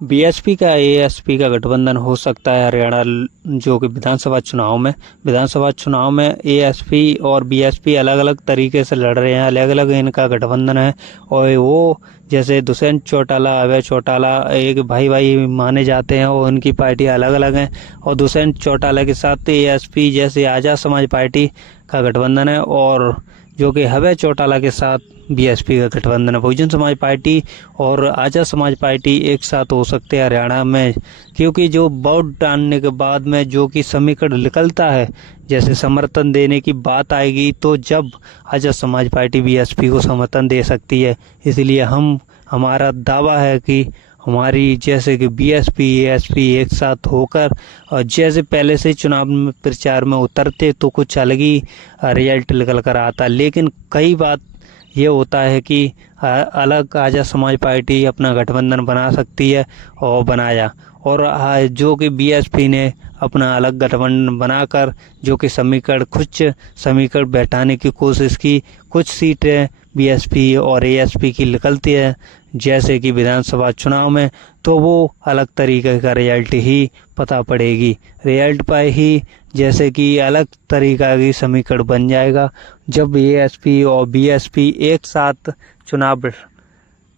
BSP का ASP का गठबंधन हो सकता है हरियाणा जो कि विधानसभा चुनाव में एएसपी और बीएसपी अलग अलग तरीके से लड़ रहे हैं, अलग अलग इनका गठबंधन है। और वो जैसे दुष्यंत चौटाला, अभय चौटाला एक भाई भाई माने जाते हैं और उनकी पार्टी अलग अलग हैं। और दुष्यंत चौटाला के साथ एएसपी जैसे आज़ाद समाज पार्टी का गठबंधन है, और जो कि अभय चौटाला के साथ बीएसपी का गठबंधन है। बहुजन समाज पार्टी और आज़ाद समाज पार्टी एक साथ हो सकते हैं हरियाणा में, क्योंकि जो वोट डालने के बाद में जो कि समीकरण निकलता है, जैसे समर्थन देने की बात आएगी तो जब आज़ाद समाज पार्टी बीएसपी को समर्थन दे सकती है। इसलिए हमारा दावा है कि हमारी जैसे कि बीएसपी एएसपी एक साथ होकर, और जैसे पहले से चुनाव में प्रचार में उतरते तो कुछ अलग ही रिजल्ट निकल कर आता, लेकिन कई बात ये होता है कि अलग आज़ाद समाज पार्टी अपना गठबंधन बना सकती है और बनाया, और जो कि बीएसपी ने अपना अलग गठबंधन बनाकर जो कि कुछ समीकरण बैठाने की कोशिश की। कुछ सीटें बीएसपी और एएसपी की निकलती है जैसे कि विधानसभा चुनाव में, तो वो अलग तरीके का रिजल्ट ही पता पड़ेगी। रिजल्ट पर ही जैसे कि अलग तरीका की समीकरण बन जाएगा। जब एएसपी और बीएसपी एक साथ चुनाव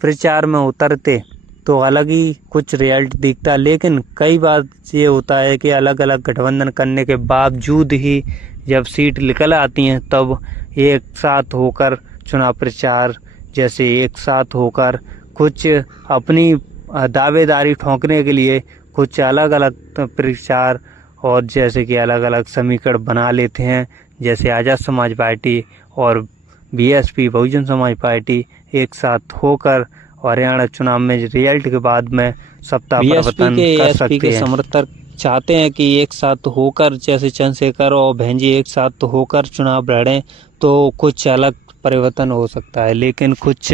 प्रचार में उतरते तो अलग ही कुछ रिजल्ट दिखता, लेकिन कई बार ये होता है कि अलग अलग गठबंधन करने के बावजूद ही जब सीट निकल आती हैं तब एक साथ होकर चुनाव प्रचार जैसे एक साथ होकर कुछ अपनी दावेदारी ठोंकने के लिए कुछ अलग अलग प्रचार और जैसे कि अलग अलग समीकरण बना लेते हैं। जैसे आज़ाद समाज पार्टी और बीएसपी बहुजन समाज पार्टी एक साथ होकर हरियाणा चुनाव में रिजल्ट के बाद में सत्ता परिवर्तन कर सकते हैं। समर्थक चाहते हैं कि एक साथ होकर जैसे चंद्रशेखर और बहनजी एक साथ होकर चुनाव लड़ें तो कुछ अलग परिवर्तन हो सकता है, लेकिन कुछ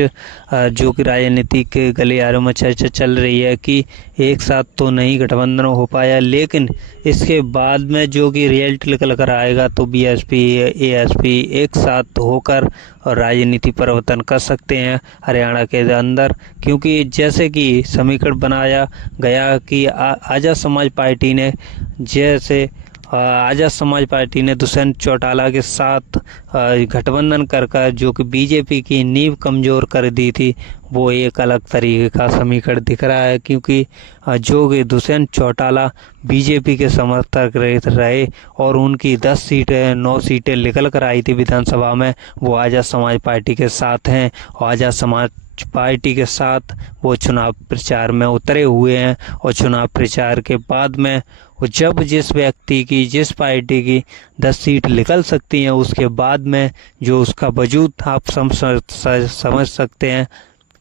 जो कि राजनीतिक गलियारों में चर्चा चल रही है कि एक साथ तो नहीं गठबंधन हो पाया, लेकिन इसके बाद में जो कि रिजल्ट निकल कर आएगा तो बीएसपी एएसपी एक साथ होकर और राजनीति परिवर्तन कर सकते हैं हरियाणा के अंदर। क्योंकि जैसे कि समीकरण बनाया गया कि आज़ाद समाज पार्टी ने दुष्यंत चौटाला के साथ गठबंधन कर जो कि बीजेपी की नींव कमजोर कर दी थी, वो एक अलग तरीके का समीकरण दिख रहा है। क्योंकि जो कि दुष्यंत चौटाला बीजेपी के समर्थक रहे और उनकी 10 सीटें 9 सीटें निकल कर आई थी विधानसभा में, वो आज़ाद समाज पार्टी के साथ हैं और आज़ाद समाज पार्टी के साथ वो चुनाव प्रचार में उतरे हुए हैं। और चुनाव प्रचार के बाद में जब जिस व्यक्ति की जिस पार्टी की 10 सीट निकल सकती हैं, उसके बाद में जो उसका वजूद आप समझ सकते हैं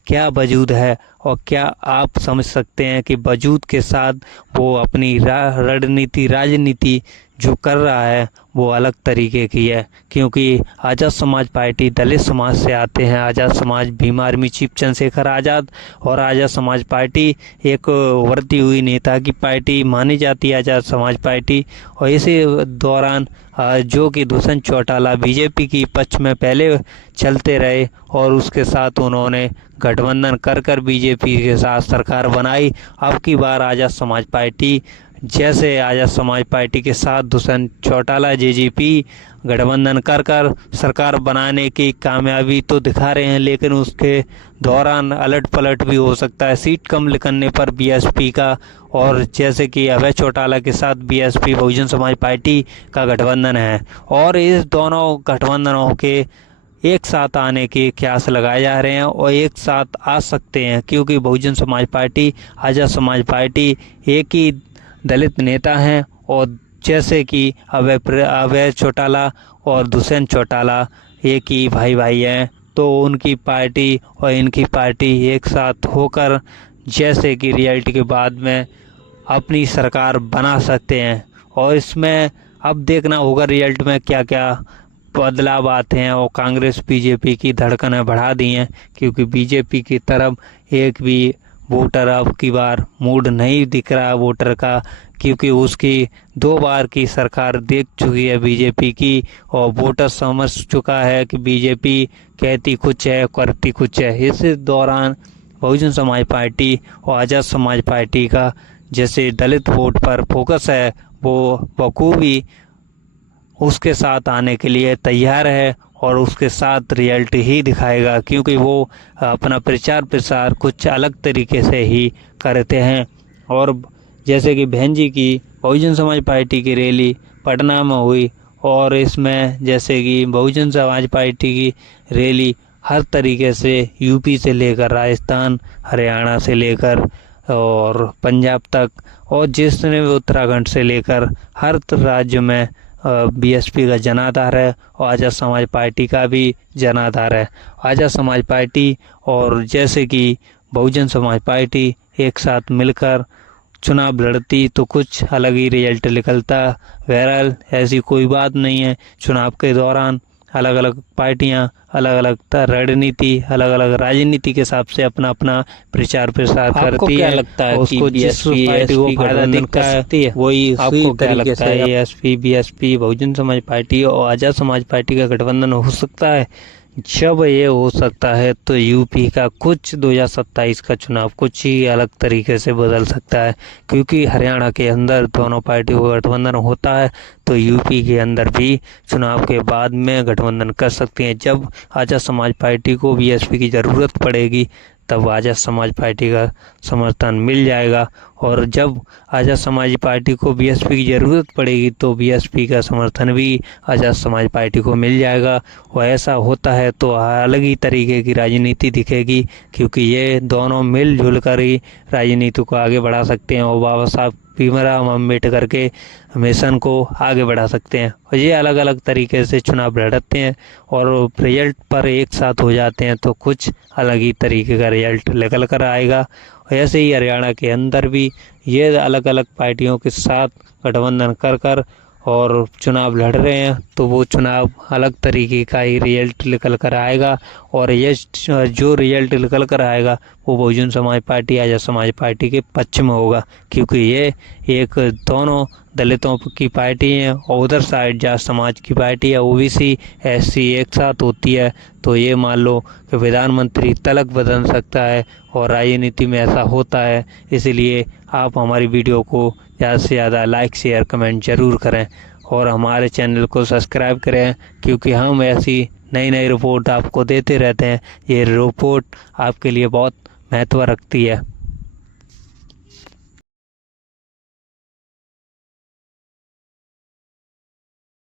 क्या वजूद है, और क्या आप समझ सकते हैं कि वजूद के साथ वो अपनी राजनीति जो कर रहा है वो अलग तरीके की है। क्योंकि आज़ाद समाज पार्टी दलित समाज से आते हैं, आज़ाद समाज भीम आर्मी चीफ चंद्रशेखर आज़ाद, और आज़ाद समाज पार्टी एक उभरती हुई नेता की पार्टी मानी जाती है आज़ाद समाज पार्टी। और इसी दौरान जो कि दुष्यंत चौटाला बीजेपी की पक्ष में पहले चलते रहे और उसके साथ उन्होंने गठबंधन कर बीजेपी के साथ सरकार बनाई। अब की बार आज़ाद समाज पार्टी के साथ दुष्यंत चौटाला जेजेपी गठबंधन कर सरकार बनाने की कामयाबी तो दिखा रहे हैं, लेकिन उसके दौरान अलट पलट भी हो सकता है सीट कम निकलने पर बीएसपी का। और जैसे कि अभय चौटाला के साथ बीएसपी बहुजन समाज पार्टी का गठबंधन है, और इस दोनों गठबंधनों के एक साथ आने के कयास लगाए जा रहे हैं और एक साथ आ सकते हैं। क्योंकि बहुजन समाज पार्टी आज़ाद समाज पार्टी एक ही दलित नेता हैं, और जैसे कि अभय चौटाला और दुष्यंत चौटाला एक ही भाई हैं, तो उनकी पार्टी और इनकी पार्टी एक साथ होकर जैसे कि रिजल्ट के बाद में अपनी सरकार बना सकते हैं। और इसमें अब देखना होगा रिजल्ट में क्या क्या बदलाव आते हैं। और कांग्रेस बीजेपी की धड़कनें बढ़ा दी हैं, क्योंकि बीजेपी की तरफ एक भी वोटर अब की बार मूड नहीं दिख रहा वोटर का, क्योंकि उसकी 2 बार की सरकार देख चुकी है बीजेपी की, और वोटर समझ चुका है कि बीजेपी कहती कुछ है करती कुछ है। इस दौरान बहुजन समाज पार्टी और आज़ाद समाज पार्टी का जैसे दलित वोट पर फोकस है वो बखूबी उसके साथ आने के लिए तैयार है और उसके साथ रियलिटी ही दिखाएगा, क्योंकि वो अपना प्रचार प्रसार कुछ अलग तरीके से ही करते हैं। और जैसे कि बहन जी की बहुजन समाज पार्टी की रैली पटना में हुई और इसमें जैसे कि बहुजन समाज पार्टी की रैली हर तरीके से यूपी से लेकर राजस्थान, हरियाणा से लेकर और पंजाब तक और जिसने भी उत्तराखंड से लेकर हर राज्य में बीएसपी का जनाधार है और आज़ाद समाज पार्टी का भी जनाधार है। आज़ाद समाज पार्टी और जैसे कि बहुजन समाज पार्टी एक साथ मिलकर चुनाव लड़ती तो कुछ अलग ही रिजल्ट निकलता। बहरहाल ऐसी कोई बात नहीं है। चुनाव के दौरान अलग अलग पार्टियां अलग अलग रणनीति, अलग अलग राजनीति के हिसाब से अपना अपना प्रचार प्रसार करती है। लगता है उसको जिस पार्टी को फायदा दिखता है वही उसी तरीके से SP, BSP, Bahujan Samaj party और आज़ाद समाज पार्टी का गठबंधन हो सकता है। जब ये हो सकता है तो यूपी का कुछ 2027 का चुनाव कुछ ही अलग तरीके से बदल सकता है, क्योंकि हरियाणा के अंदर दोनों पार्टियों का गठबंधन होता है तो यूपी के अंदर भी चुनाव के बाद में गठबंधन कर सकते हैं। जब आज़ाद समाज पार्टी को बीएसपी की ज़रूरत पड़ेगी तब आज़ाद समाज पार्टी का समर्थन मिल जाएगा और जब आज़ाद समाज पार्टी को बीएसपी की ज़रूरत पड़ेगी तो बीएसपी का समर्थन भी आज़ाद समाज पार्टी को मिल जाएगा। और ऐसा होता है तो अलग ही तरीके की राजनीति दिखेगी, क्योंकि ये दोनों मिलजुल कर ही राजनीति को आगे बढ़ा सकते हैं और बाबा साहब भीमराव अम्बेडकर के मिशन को आगे बढ़ा सकते हैं। और ये अलग अलग तरीके से चुनाव लड़ते हैं और रिजल्ट पर एक साथ हो जाते हैं तो कुछ अलग ही तरीके का रिजल्ट निकल कर आएगा। ऐसे ही हरियाणा के अंदर भी ये अलग अलग पार्टियों के साथ गठबंधन कर कर और चुनाव लड़ रहे हैं तो वो चुनाव अलग तरीके का ही रिजल्ट निकल कर आएगा। और ये जो रिजल्ट निकल कर आएगा वो बहुजन समाज पार्टी, आज़ाद समाज पार्टी के पक्ष में होगा, क्योंकि ये एक दोनों दलितों की पार्टी है और उधर साइड जाट समाज की पार्टी है, ओबीसी एससी एक साथ होती है। तो ये मान लो कि प्रधानमंत्री तलक बदल सकता है और राजनीति में ऐसा होता है। इसलिए आप हमारी वीडियो को ज़्यादा से ज़्यादा लाइक, शेयर, कमेंट ज़रूर करें और हमारे चैनल को सब्सक्राइब करें, क्योंकि हम ऐसी नई नई रिपोर्ट आपको देते रहते हैं। ये रिपोर्ट आपके लिए बहुत महत्व रखती है।